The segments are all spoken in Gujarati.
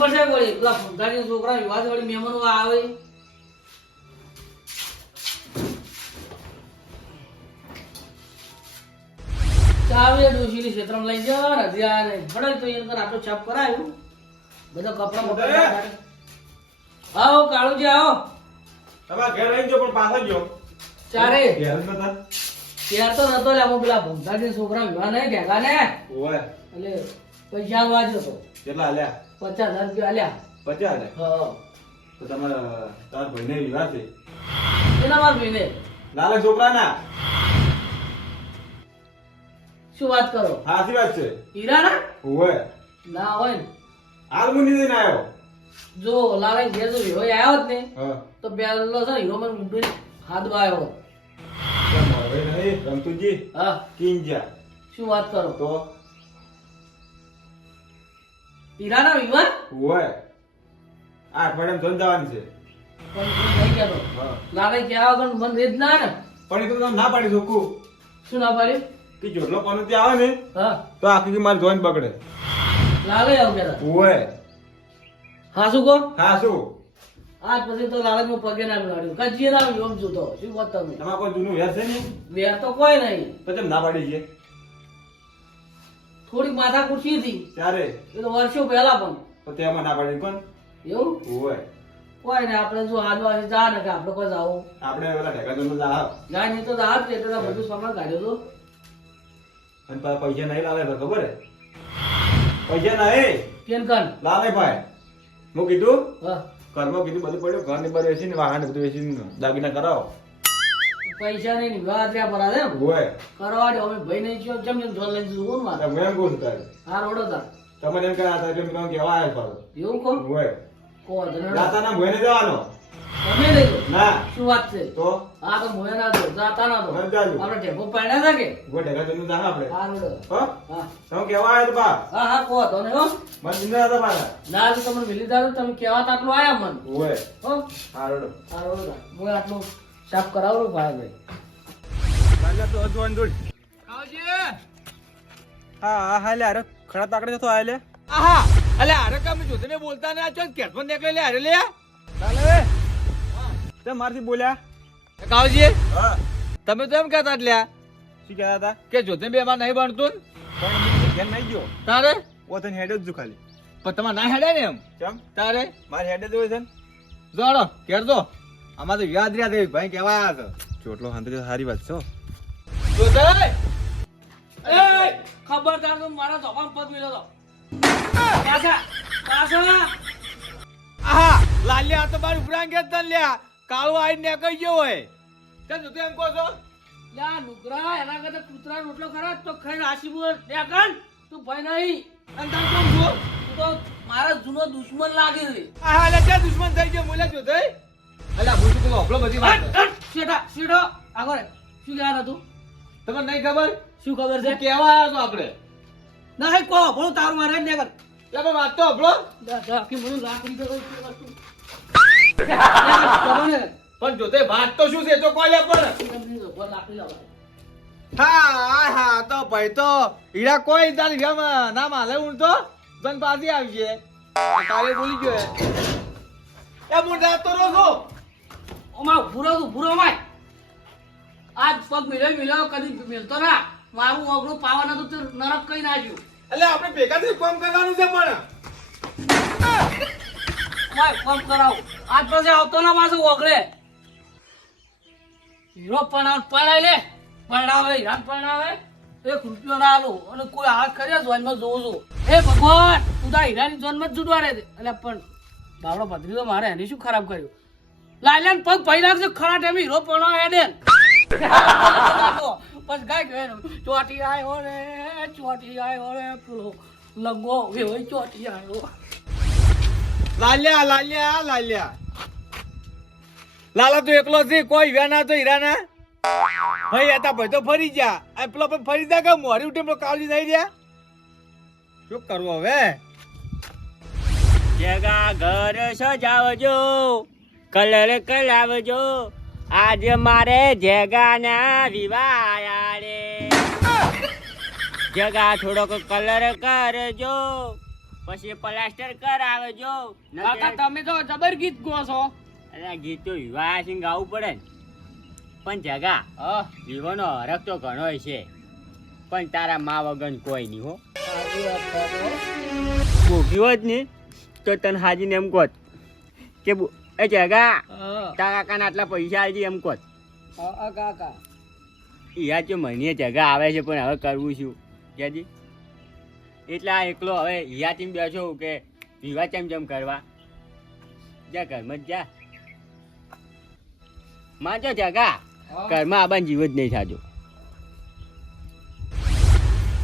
પડશે વળી. પેલા ભંગારી છોકરા વિવાદ વળી મહેમાનો આવે. ચાવે ડોશીની ક્ષેત્રમાં લઈ જાઓ ને આ તો એને આટલો છાપ કરાયું. બધા કપડા બપડા આવો કાળુજી આવો. તમારા ઘેર રહી જો પણ પાછા જો ચારે. ઘેર નતા. તો નતો લે હું પેલા ભંગારી છોકરા વિવાહ નહીં ભેગા ને ઓય એટલે પૈસા વાંચ્યો હતો કેટલા આલ્યા? પચાસ હજાર રૂપિયા આલ્યા. પચાસ હજાર? હા તો તમારા તાર ભાઈને વિવાહ છે? એના માર ભાઈને. લાલક છોકરાના? શું વાત કરો? સાચી વાત છે. હીરાના? ના ના હોય ને. હાલ મુની દઈને આવ્યો? જો લાલક ઘેર જો હીરો આવ્યો જ ને. તો પેલો છે હીરો મને ઊંધું હાથમાં આવ્યો. રમતુજી. હા. કિંજા. શું વાત કરો? તો? હીરાના વિવાહ હોય. આ અઠવાડિયામાં જોઈને જવાની છે. પણ હું નહીં કહેતો હા. લાલા આવે પણ મન રેજ ના ને પણ એ તો તમે ના પાડી શકું. શું ના પાડ્યું? કે જેટલો પણ ત્યાં આવે ને હા. તો આખી માર જોઈન પકડે લાલે આવું કહેતા હોય. હા શું કહો? હા શું? આજ પછી તો લાલચમાં પગે ના લાડ્યું. કજીએ ના જોમ જોતો શું કહો તમે તમારે કોઈ જૂનું વ્યાજ છે ને? વેર તો કોઈ નહીં. પછી ના પાડી છે? થોડીક માથા કુર્સી હતી. ત્યારે? એ તો વર્ષો પહેલા પણ. તો તેમાં ના પાડી કોણ? એવું? હોય. કોઈ ને આપણે જો આજુબાજુ જા ને કે આપણે કોઈ જાવું. આપણે પેલા ઢેકા જવાનું જા. જાય નહીં તો જા જ કે એટલે બધું સામાન કાઢ્યો તો. અને પૈસા નહીં લાવે તો ખબર હે? પૈસા નહીં. કેમ કન? લાવે ભાઈ. હું કીધું? હા. ઘરમાં કીધું બધું પડ્યું. ઘરની બાર વેચીને વાહન બધું વેચીને દાગીના કરાવો. પૈસા નહીં વાત રહ્યા પર આવે હોય. કરવા દે અમે ભાઈ નહીં છો જમ જમ જોન લઈને જુઓ ને મારે. મેં એમ કહું તારે. આ રોડો તા તમે એમ કહે આ તારે કેમ કેવા આવ્યા પાછો. એવું કોણ હોય. કહો ધનડો જાતા ના ભોયને જવાનો. તમે લઈ ના. શું વાત છે? તો? આ તો મોયા ના તો દાતા ના તો આપણે ટેમ્પો પાડ્યા હતા કે? ગો ઢેકા જવાનું જા આપણે. આ રોડો હો? હા. તમે કેવા આવ્યા તો બા? હા હા કો તો ને હો. મને જિંદા હતા પાછા. ના તો તમને મિલી દાદા તમે કેવા આટલું આયા મન. હોય. હો? હા રોડો આ રોડો હું આટલું સાફ કરાવું ભાઈ. ભાઈ તો અજવાન દોડ આવજે હા હા હાલે અરે ખડા તાકડે જતો આલે આહા અલે અરે કામ જોતે. ને બોલતા ને આ કેટમાં નીકળે લે અરે લે. ચાલે તે મારથી બોલ્યા. કાવજી હા. તમે તો એમ કહેતા એટલે શું કહેતા હતા? કે જોતે બે માં નહીં બનતું પણ હું ઘેર નહીં ગયો. તારે? ઓ તને હેડ જ જો ખાલી. પણ તમારે ના હેડે ને એમ? કેમ? તારે? મારે હેડે જ હોય છે જોડો કેર દો આમાં તો યાદ રહ્યા દેવી ભાઈ કેવા આયા ચોટલો હાંતરી સારી વાત છે છો ખબરદાર તું મારા ધોકામ પગ મેલો તો. પાછા પાછા. આહા લાલ્યા તો બાર ઉપરાંગ કે તન લ્યા. કાળો આઈ ને કઈ ગયો હોય. તે જોતે એમ કહો છો? લ્યા નુકરા એના કરતા કૂતરા રોટલો ખરા તો ખાઈ આશી બોલ. દેખન તું ભય નહીં. અને તમે કોણ છો તું તો મારા જૂનો દુશ્મન લાગે છે આહા લે તે દુશ્મન થઈ ગયો મોલા જોતે અલા હું શું કહું આપણો બધી વાત હટ, હટ, શેઠા, શેઠો, આગળ શું કહેવાના તું? તમને નહીં ખબર? શું ખબર છે? કેવા આયા છો આપણે. ના કહો ભણું તારું મારે જ કર લે પણ વાત તો મને જોતે વાત તો શું છે? તો કોઈ લે પણ. હા હા તો ભાઈ તો હીરા કોઈ તારી વ્યામાં ના માલે હું તો. જન પાછી આવજે કાલે બોલી ગયો એ. મુંડા તો રો છો ઓમાં ભૂરો તું, ભૂરો રહો આજ પગ મિલ્યો મિલ્યો કદી મિલતો ના. મારું ઓગળું પાવાના તો તું નરક કઈ નાખ્યું એટલે આપણે ભેગા થઈ કામ કરવાનું છે પણ. ઓમાય, કોમ કરાવ. આજ પછી આવતો ના પાછો ઓગળે. હીરો પણ પડાય લે. પડાવે હીરાન પડાવે એક રૂપિયો ના આલો. અને કોઈ હાથ કર્યા જોઈનમાં જોઉં છું. હે ભગવાન તું તો હીરાની જોનમાં જ જુડવાડે એટલે પણ બાવડો ભત્રી તો મારે એની શું ખરાબ કર્યું? લાલ્યાન પગ ભાઈ નાખજો ખરા ટાઈમે હીરો પણાવ હેડે બસ ગાય ગયો ચોટી આવ્યો રે ચોટી આવ્યો રે પેલો લંગો એવો ચોટી આવ્યો લાલ્યા લાલ્યા લાલ્યા. લાલા તો એકલો છે કોઈ વ્યાના તો હીરાના ભાઈ હતા ભાઈ તો ફરી ગયા. આ પેલો પણ ફરી જા કે મોરી ઉઠે પેલો કાળજી થઈ રહ્યા શું કરવું હવે? જગા ઘર સજાવજો. કલર કરાવજો આજે મારે જગાના વિવાહ રે જગા થોડોક કલર કરજો. પછી પ્લાસ્ટર કરાવજો. કાકા તમે તો જબર ગીત ગો છો. અરે ગીત તો વિવાહ સિંહ ગાવું પડે ને. પણ જગા હા. વિવાનો હરખ તો ઘણો છે. પણ તારા મા વગર કોઈ નહીં હો. ભોગ્યો જ ને તો તને હાજીને એમ કહો કે એ જગા તારા કાકાને આટલા પૈસા આલજી એમ કોત કાકા. યા જો જગા આવે છે પણ હવે કરવું શું? ક્યાંજી એટલે આ એકલો હવે હિયાથી બેસો કે વિવાહ ચમ ચમ કરવા? જા ઘરમાં જ જા. માજો જગા ઘરમાં આબાન જીવ જ નહીં થાજો.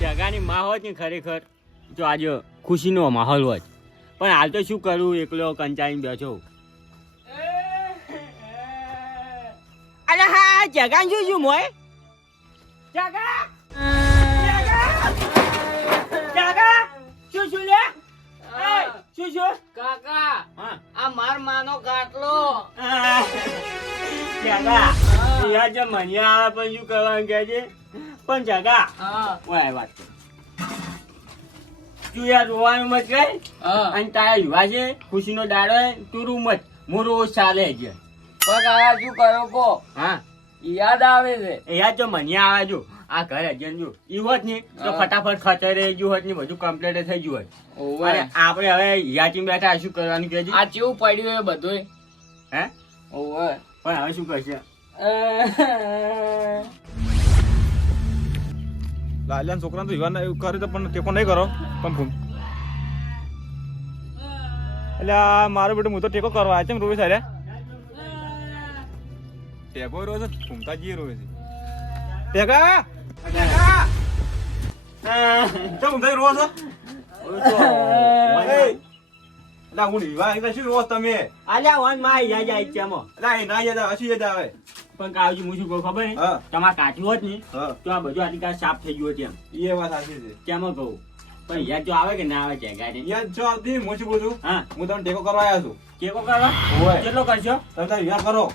જગાની માં હોત ને ખરેખર જો આજે ખુશીનો માહોલ હોત પણ હાલ તો શું કરું એકલો કંચાઈને બેઠો અરે હા શું શું મોય જગા જગા શું શું લે શું શું કાકા આ માર માનો ગાટલો. જગા યાર જો મને આવે પણ શું કરવાનું કે છે પણ જગા હા ઓય વાત કર. તું યાર રોવાનું મત કઈ અને તારા યુવા છે ખુશીનો દાડો તું રૂમ મત મોરો ચાલે છે પણ આ શું કરો કો હા યાદ આવે છે. યાદ જો મને આવે જો. આ ઘર અજન જો. ઈ હોત ને તો. ફટાફટ ખતરે ગયું હોત ને બધું કમ્પ્લીટ થઈ ગયું હોત. અને આપણે હવે યાચી બેઠા શું કરવાનું કે આ કેવું પડ્યું એ બધું હે? ઓવે. પણ હવે શું કરશે? લાલ્યાના છોકરાને તો વિવાહ એવું કરે તો પણ ટેકો નહીં કરો. પણ ભૂમ. એટલે આ મારો બેટો હું તો ટેકો કરવા આવ્યા છે રોવે સારે ટેકો રોવે છે ભૂમતાજી રોવે છે છો એટલે હું વિવાહ એટલે શું રોવો છો તમે અલ્યા વનમાં આઈ જાય. એ ના યાદ આવે યાદ આવે પણ કાવજી હું શું કહું ખબર તમારે કાઢ્યું હોત ને હા તો આ બધું આટલી કાંઈ સાફ થઈ ગયું હતું એમ એ વાત સાચી છે કેમાં કહું પણ યાદ જો આવે કે ના આવે છે ગાડી યાદ જો આવતી હું શું હા હું તમને ટેકો કરવા આવ્યો છું ટેકો કરવા કેટલો કરશો તમે વિવાહ કરો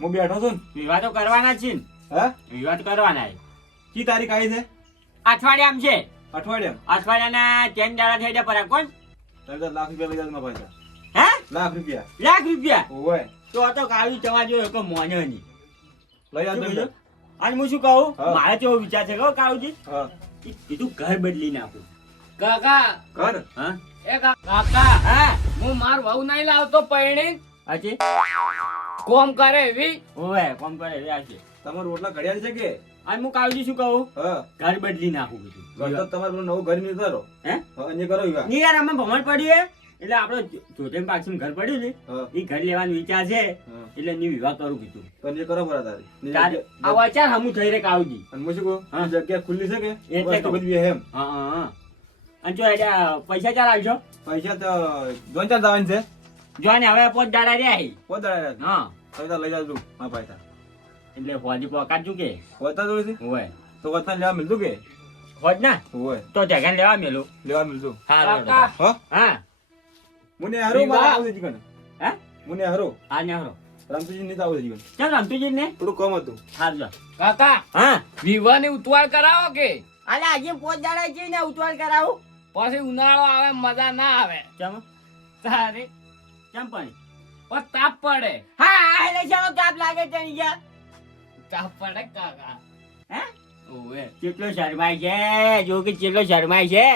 હું બેઠો છું વિવાહ તો કરવાના જ છે ને. ને હે? વિવાહ તો કરવાના છે. કી તારીખ આવી છે? અઠવાડિયામ છે. અઠવાડિયામ? અઠવાડિયાના ચેન દાડા થઈ જાય પરા કોણ? તારે લાખ રૂપિયા લઈ જાવ પૈસા. હે? લાખ રૂપિયા. લાખ રૂપિયા? ઓય તો તો કાવી જવા જો એક મોને ની લઈ તમે અને હું શું કહું? મારે કેવો વિચાર છે કહો કાવજી હા. કીધું ઘર બદલી નાખું. કાકા. ઘર? હા. એ કા- કાકા. હા. હું માર વહુ નહીં લાવતો પૈણી હજી કોમ કરે એવી? ઓવે કોમ કરે રહ્યા છે. તમારું રોટલા ઘડિયાળ છે કે? અને હું કાવજી શું કહું? ઘર બદલી નાખું ઘર તો તમારે પેલું નવું ઘર નહીં કરો. હે? હા અન્ય કરો વિવાહ. નહીં યાર અમે ભમણ પડીએ એટલે આપણો જોતેમ પાછું ઘર પડ્યું ને એ ઘર લેવાનો વિચાર છે. એટલે ની વિવાહ કરું કીધું. તો અન્ય કરો બરા તારી. આ વિચાર હમું થઈ રે કાવજી અને હું શું કહું? હા. જગ્યા ખુલ્લી છે કે? એટલે તો બધું એમ. હા હા અને જો એટલે પૈસા ચાર આવજો પૈસા તો જોન ચાર જવાનું છે. જો ને હવે પોત દાડા રહ્યા હી. પોત દાડા હા. તમે લઈ જાવ મારા પૈસા એટલે ફોજી પોકાડજો કે? હોતા જોઈ છે? હોય. તો વધતા લેવા મિલતું કે? હોજ ના હોય. તો જગન લેવા મેલું. લેવા મિલતું હા હા? હા. મુને હરો. મારા આવું છે જીવન હે? મુને હરો. આ ને હરો. રામતુજી ને આવું છે જીવન ચાલ રામતુજી ને થોડું કમ હતું. હા જો. કાકા હા. વિવાહ ને ઉતવાળ કરાવો કે? અલે આજે પોત દાડા જઈને ઉતવાળ કરાવું. પછી ઉનાળો આવે મજા ના આવે. ચમ તારે ચમ પણ? પણ તાપ પડે. હા એટલે ચાલો તાપ લાગે છે અહીંયા તાપ પડે કાકા. હે? ઓવે. કેટલો શરમાય છે? જો કે કેટલો શરમાય છે?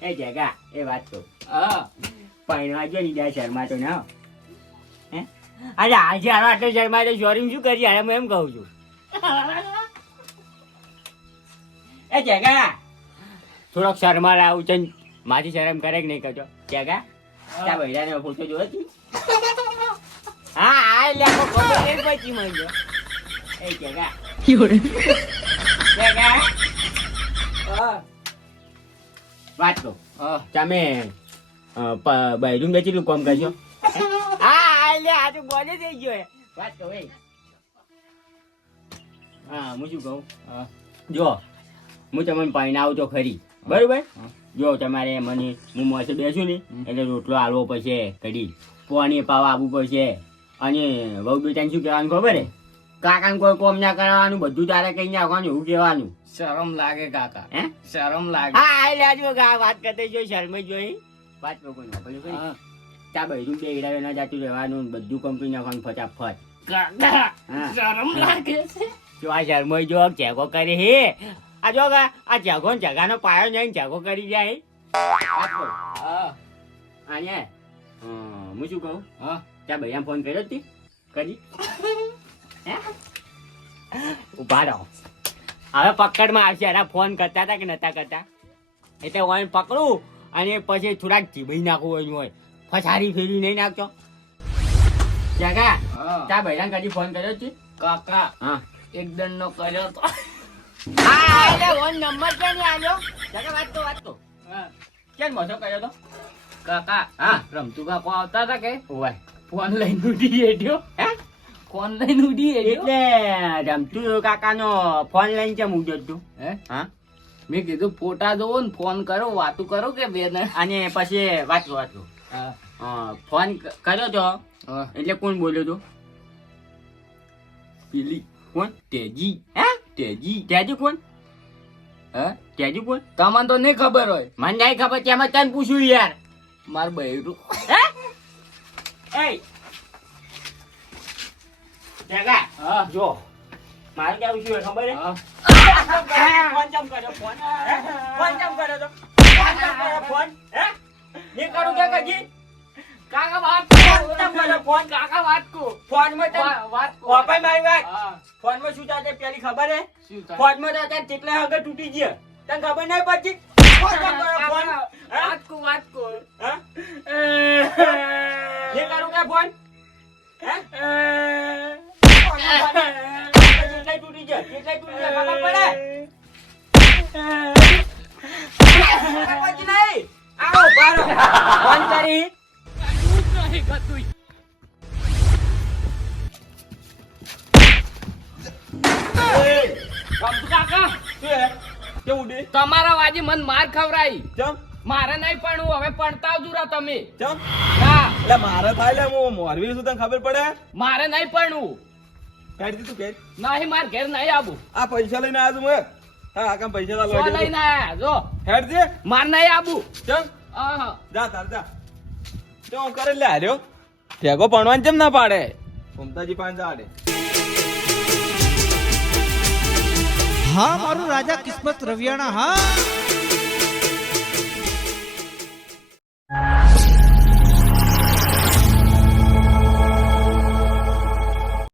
એ જગા એ વાત તો. હા. પૈણવા જો ની શર્મા તો ના. હે? અરે આજે હારો આટલો શર્મા તો શોરીમ શું કરી હારે હું એમ કહું છું. એ જગા થોડોક શર્મા લાવું છે માથી શરમ કરે કે નહીં કહો જગા. ત્યાં બૈરાનો ફોટો જોયો તું હા આ લે ખબર એ પછી મને એ જગા જગા હા. વાત હા. તમે બૈરું બેચેલું કોમ કરશો? હા એટલે આ તો બોલે થઈ ગયો. વાત કહું એ. હા હું શું કહું? હા. જો હું તમને પરણાવું તો ખરી. બરોબર? જો તમારે મને હું મોસે બેસું ને એટલે રોટલો આલવો પડશે કઢી. પોણી પાવા આવવું પડશે. અને વહુ બેટાને શું કહેવાનું ખબર હે કાકાને કોઈ કોમ ના કરાવવાનું બધું તારે કઈ નાખવાનું એવું કહેવાનું. શરમ લાગે કાકા. હે? શરમ લાગે. હા આ લાજો કા વાત કરતે જોઈ શરમાઈ જોઈ. વાત લોકો પેલું કરી તા બધું બે ઈડાવે ના જાતું રહેવાનું બધું કંપની નાખવાનું ફટાફટ. કાકા. શરમ લાગે છે. જો આ શરમાઈ જો ચેકો કરે હે. આ જો આ આ ચેકો ને ચેકાનો પાયો નહીં જગો કરી જાય. હા. આને હું શું કહું? હા. ત્યાં ભૈયા ફોન કર્યો હતી? કરી? હે? ઊભા રહો. હવે પકડમાં આવશે. અરે ફોન કરતા હતા કે નતા કરતા? એટલે ઓન પકડું અને પછી થોડાક જીભાઈ નાખવું હોય હોય ફસારી ફેરી નહીં નાખજો જગા ત્યાં ભૈયા કદી ફોન કર્યો છે કાકા હા. એક દંડ નો કર્યો તો. હા એટલે ઓન નંબર કેમ નહીં આવ્યો વાત તો વાત તો હા. કેમ મોસો કર્યો તો કાકા હા. રમતુ કાકો આવતા હતા કે ઓય ફોન લઈને ઉડી હે ફોન લઈને ઉડી એટલે રમતું કાકાનો ફોન લઈને કેમ ઉડ્યો તું? હે. હા મેં કીધું ફોટા જોવો ને ફોન કરો વાતું કરો કે બેન અને પછી વાંચો વાંચો હા ફોન કર્યો તો એટલે કોણ બોલ્યો તો? પેલી કોણ? તેજી. હે? તેજી તેજી કોણ? હે? તેજી કોણ? તમને તો નહીં ખબર હોય. મને નહીં ખબર તેમાં તને પૂછ્યું યાર. માર બૈરું. હે? એ જગા હા. જો. મારે કેવું છે ખબર હે? ફોન જમ કર્યો ફોન. ફોન જમ કર્યો તો? ફોન જમ કર્યો ફોન. હે? નીકળું કે કજી? કાકા વાત ફોન ફોન કાકા માં વાપાઈ મારી વાત. ફોનમાં શું થાય પેલી ખબર હે? ફોનમાં તો અત્યારે કેટલા હગર તૂટી ગયા. તને ખબર નહીં પડતી ફોન હે? કરું કે હે? તૂટી ગયા. કેટલાય તૂટી ગયા. ખબર પડે? નહીં આવો બારો ફોન કરી. ઉડે તમારા વાજી મન માર ખવરાઈ ચમ? મારે નહીં પણ હવે પડતા દુરા તમે. ચમ? ના એટલે મારે થાય લે હું મોરવી શું તને ખબર પડે? મારે નહીં પડવું કાઢી દીધું કે નહીં માર ઘેર નહીં આવું. આ પૈસા લઈને આજુ છું હું હા આ કામ પૈસા લઈને આયા જો. હેડ દે. માર નહીં આવું. ચમ? આહા. જા તાર જા. હું કરે લે હાર્યો ભેગો ભણવાનું કેમ ના પાડે. મમતાજી પાંચ આડે. હા મારું રાજા કિસ્મત રવિયાણા હા.